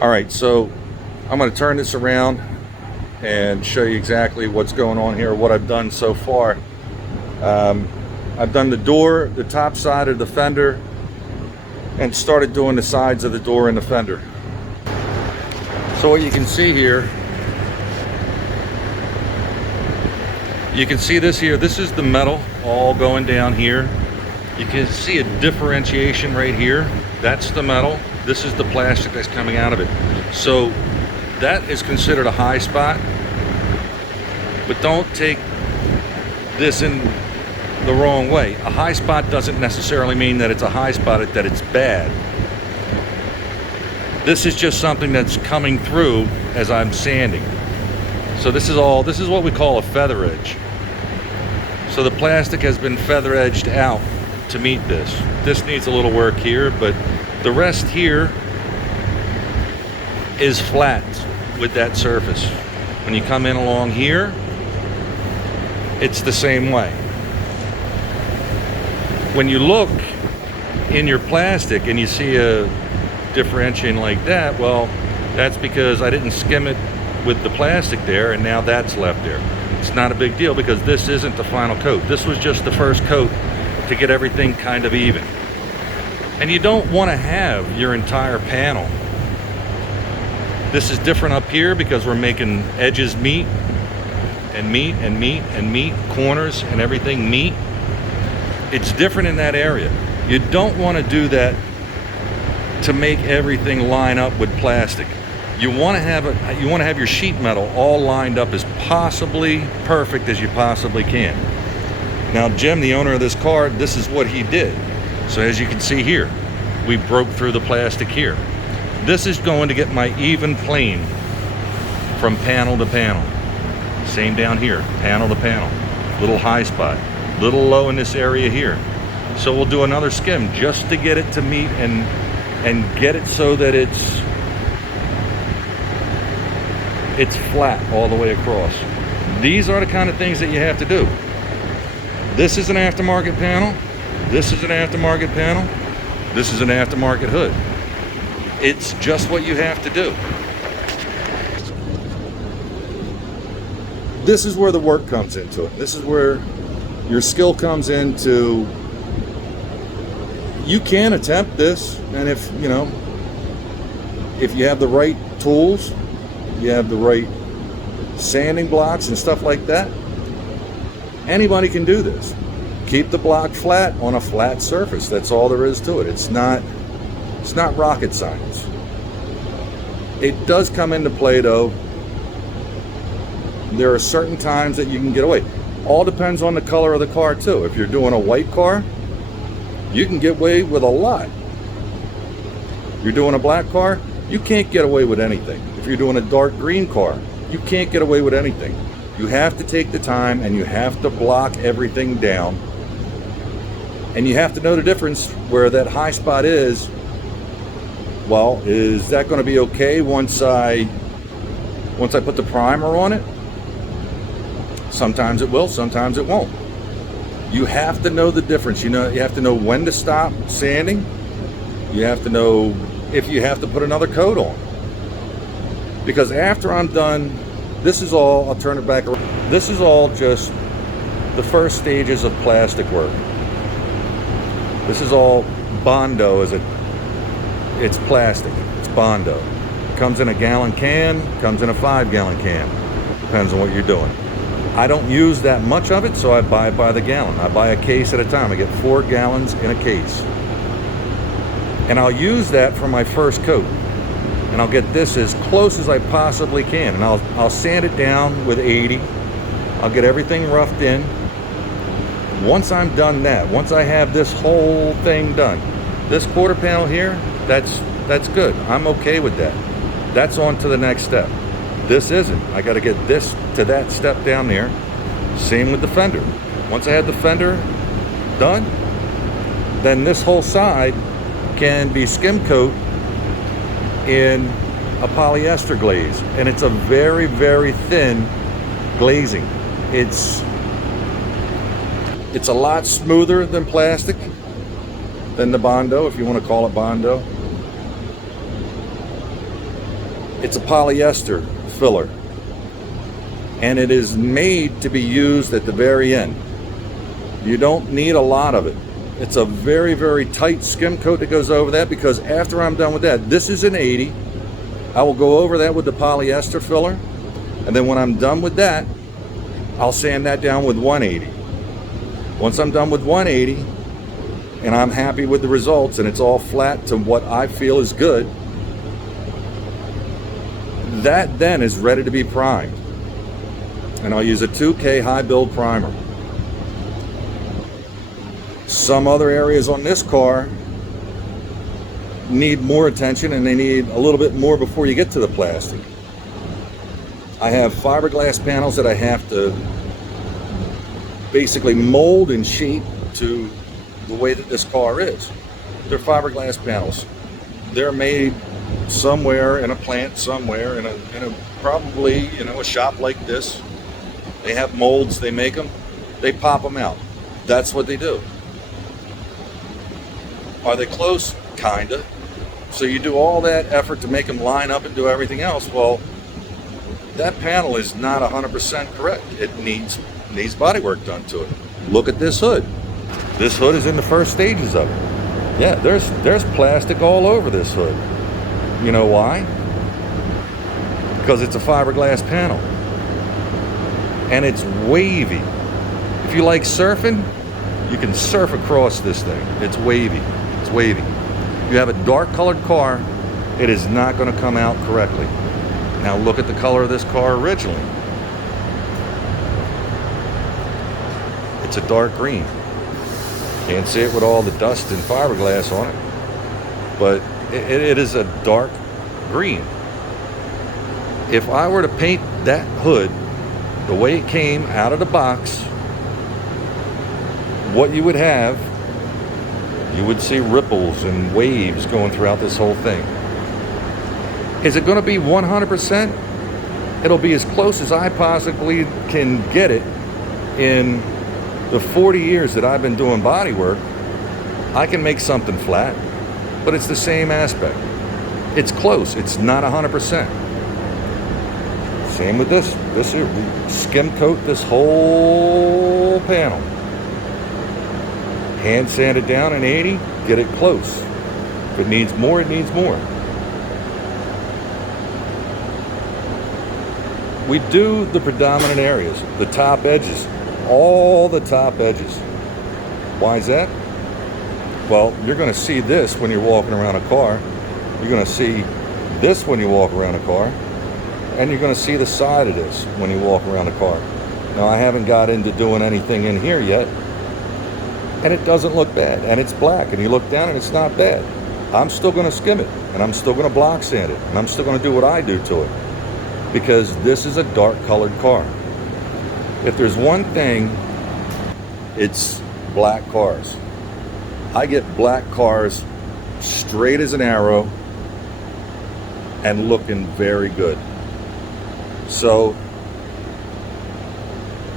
All right, so I'm going to turn this around and show you exactly what's going on here, what I've done so far. I've done the door, the top side of the fender, and started doing the sides of the door and the fender. So what you can see here, you can see this here, this is the metal all going down here. You can see a differentiation right here. That's the metal. This is the plastic that's coming out of it. So that is considered a high spot, but don't take this in the wrong way. A high spot doesn't necessarily mean that it's a high spot, that it's bad. This is just something that's coming through as I'm sanding. So this is what we call a feather edge. So the plastic has been feather edged out to meet this. This needs a little work here, but the rest here is flat with that surface. When you come in along here, it's the same way. When you look in your plastic and you see a differentiation like that, well, that's because I didn't skim it with the plastic there, and now that's left there. It's not a big deal because this isn't the final coat. This was just the first coat to get everything kind of even. And you don't want to have your entire panel. This is different up here because we're making edges meet, and meet, and meet, and meet, corners and everything meet. It's different in that area. You don't want to do that to make everything line up with plastic. You want to have your sheet metal all lined up as possibly perfect as you possibly can. Now Jim, the owner of this car, this is what he did. So as you can see here, we broke through the plastic here. This is going to get my even plane from panel to panel. Same down here, panel to panel. Little high spot, little low in this area here. So we'll do another skim just to get it to meet and get it so that it's flat all the way across. These are the kind of things that you have to do. This is an aftermarket panel. This is an aftermarket panel. This is an aftermarket hood. It's just what you have to do. This is where the work comes into it. This is where your skill comes into. You can attempt this, and if you have the right tools, you have the right sanding blocks and stuff like that, anybody can do this. Keep the block flat on a flat surface. That's all there is to it. It's not rocket science. It does come into play though. There are certain times that you can get away. All depends on the color of the car too. If you're doing a white car, you can get away with a lot. You're doing a black car, you can't get away with anything. If you're doing a dark green car, you can't get away with anything. You have to take the time and you have to block everything down. And you have to know the difference where that high spot is. Well, is that going to be okay once I put the primer on it? Sometimes it will, sometimes it won't. You have to know the difference. You have to know when to stop sanding. You have to know if you have to put another coat on. Because after I'm done, this is all, I'll turn it back around. This is all just the first stages of plastic work. This is all Bondo, it's plastic, it's Bondo. It comes in a gallon can, comes in a 5-gallon can. Depends on what you're doing. I don't use that much of it, so I buy by the gallon. I buy a case at a time. I get 4 gallons in a case. And I'll use that for my first coat. And I'll get this as close as I possibly can. And I'll sand it down with 80. I'll get everything roughed in. Once I'm done that, once I have this whole thing done, this quarter panel here, that's good. I'm okay with that. That's on to the next step. This isn't. I got to get this to that step down there. Same with the fender. Once I have the fender done, then this whole side can be skim coat in a polyester glaze, and it's a very, very thin glazing. It's a lot smoother than plastic, than the Bondo, if you want to call it Bondo. It's a polyester filler, and it is made to be used at the very end. You don't need a lot of it. It's a very, very tight skim coat that goes over that, because after I'm done with that, this is an 80. I will go over that with the polyester filler, and then when I'm done with that, I'll sand that down with 180. Once I'm done with 180 and I'm happy with the results and it's all flat to what I feel is good, that then is ready to be primed. And I'll use a 2K high build primer. Some other areas on this car need more attention, and they need a little bit more before you get to the plastic. I have fiberglass panels that I have to basically mold and shape to the way that this car is. They're fiberglass panels. They're made somewhere in a plant, somewhere in a probably, you know, a shop like this. They have molds, they make them, they pop them out. That's what they do. Are they close? Kinda. So you do all that effort to make them line up and do everything else. Well, that panel is not 100% correct. It needs body work done to it. Look at this hood. This hood is in the first stages of it. Yeah, there's plastic all over this hood. You know why? Because it's a fiberglass panel. And it's wavy. If you like surfing, you can surf across this thing. It's wavy. It's wavy. You have a dark colored car, it is not going to come out correctly. Now look at the color of this car originally. It's a dark green. Can't see it with all the dust and fiberglass on it, but it is a dark green. If I were to paint that hood the way it came out of the box, what you would have, you would see ripples and waves going throughout this whole thing. Is it going to be 100%? It'll be as close as I possibly can get it. In the 40 years that I've been doing body work, I can make something flat, but it's the same aspect. It's close. It's not 100%. Same with this. This here, we skim coat this whole panel. Hand sand it down in 80, get it close. If it needs more, it needs more. We do the predominant areas, the top edges, all the top edges. Why is that? Well, you're going to see this when you're walking around a car. You're going to see this when you walk around a car. And you're going to see the side of this when you walk around a car. Now, I haven't got into doing anything in here yet. And it doesn't look bad, and it's black, and you look down and it's not bad. I'm still going to skim it, and I'm still going to block sand it, and I'm still going to do what I do to it, because this is a dark colored car. If there's one thing, it's black cars. I get black cars straight as an arrow and looking very good. So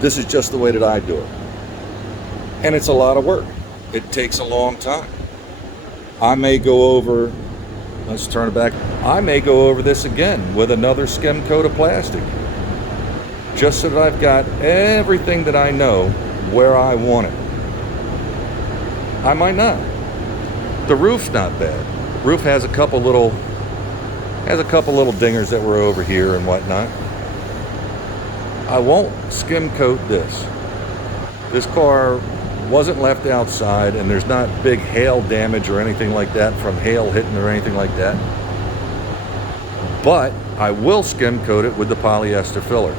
this is just the way that I do it. And it's a lot of work. It takes a long time. I may go over, let's turn it back. I may go over this again with another skim coat of plastic, just so that I've got everything that I know where I want it. I might not. The roof's not bad. Roof has a couple little dingers that were over here and whatnot. I won't skim coat this. This car wasn't left outside, and there's not big hail damage or anything like that from hail hitting or anything like that. But I will skim coat it with the polyester filler,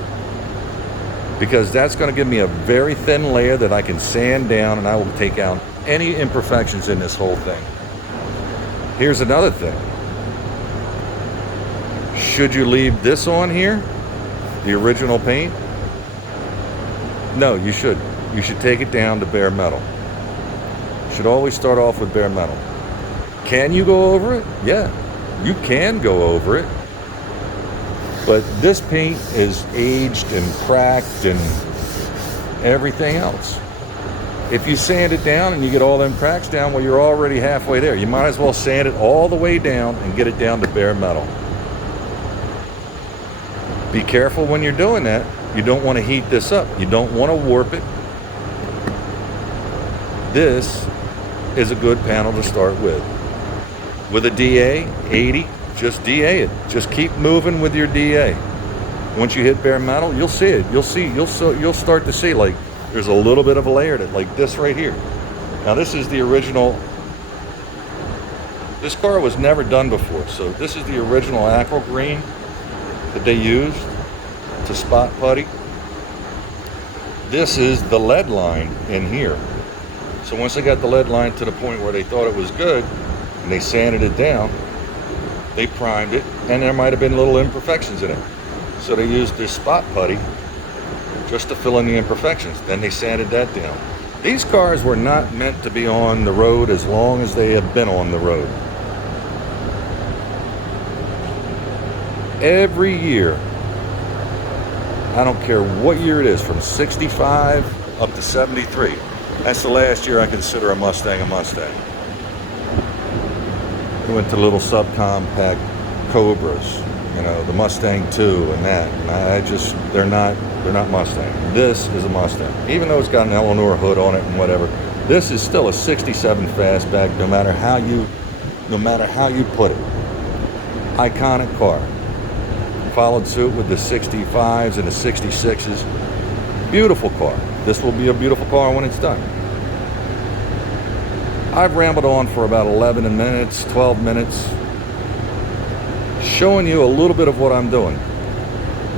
because that's going to give me a very thin layer that I can sand down, and I will take out any imperfections in this whole thing. Here's another thing. Should you leave this on here, the original paint? No, you shouldn't. You should take it down to bare metal. You should always start off with bare metal. Can you go over it? Yeah, you can go over it. But this paint is aged and cracked and everything else. If you sand it down and you get all them cracks down, well, you're already halfway there. You might as well sand it all the way down and get it down to bare metal. Be careful when you're doing that. You don't want to heat this up. You don't want to warp it. This is a good panel to start with. With a DA 80, just DA it. Just keep moving with your DA. Once you hit bare metal, you'll see it. You'll start to see, like, there's a little bit of a layer to it, like this right here. Now this is the original. This car was never done before, so this is the original aqua green that they used to spot putty. This is the lead line in here. So once they got the lead line to the point where they thought it was good, and they sanded it down, they primed it, and there might have been little imperfections in it. So they used this spot putty just to fill in the imperfections. Then they sanded that down. These cars were not meant to be on the road as long as they have been on the road. Every year, I don't care what year it is, from 65 up to 73. That's the last year I consider a Mustang a Mustang. We went to little subcompact Cobras, you know, the Mustang 2 and that. And they're not Mustang. This is a Mustang. Even though it's got an Eleanor hood on it and whatever, this is still a 67 fastback, no matter how you put it. Iconic car. Followed suit with the 65s and the 66s. Beautiful car. This will be a beautiful car when it's done. I've rambled on for about 11 minutes, 12 minutes, showing you a little bit of what I'm doing.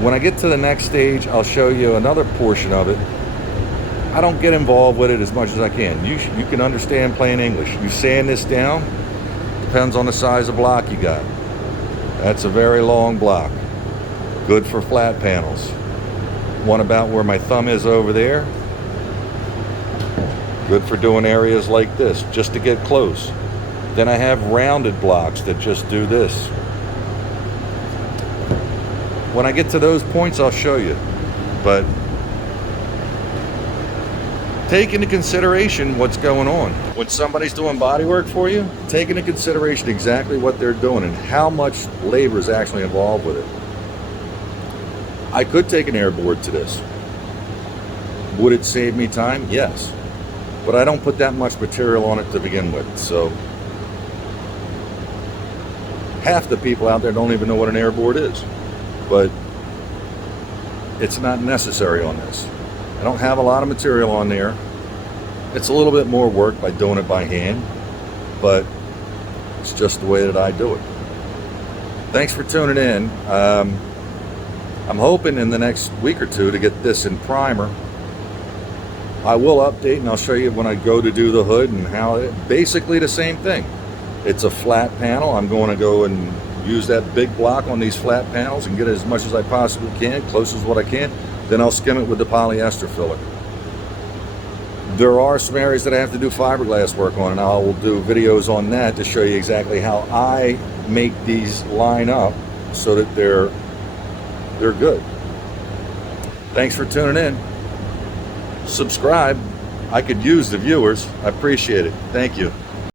When I get to the next stage, I'll show you another portion of it. I don't get involved with it as much as I can. You can understand plain English. You sand this down, depends on the size of block you got. That's a very long block. Good for flat panels. One about where my thumb is over there. Good for doing areas like this, just to get close. Then I have rounded blocks that just do this. When I get to those points, I'll show you. But take into consideration what's going on. When somebody's doing body work for you, take into consideration exactly what they're doing and how much labor is actually involved with it. I could take an airboard to this. Would it save me time? Yes. But I don't put that much material on it to begin with. So half the people out there don't even know what an airboard is. But it's not necessary on this. I don't have a lot of material on there. It's a little bit more work by doing it by hand, but it's just the way that I do it. Thanks for tuning in. I'm hoping in the next week or two to get this in primer. I will update and I'll show you when I go to do the hood and how basically the same thing. It's a flat panel. I'm going to go and use that big block on these flat panels and get as much as I possibly can, close as what I can. Then I'll skim it with the polyester filler. There are some areas that I have to do fiberglass work on, and I will do videos on that to show you exactly how I make these line up so that they're good. Thanks for tuning in. Subscribe. I could use the viewers. I appreciate it. Thank you.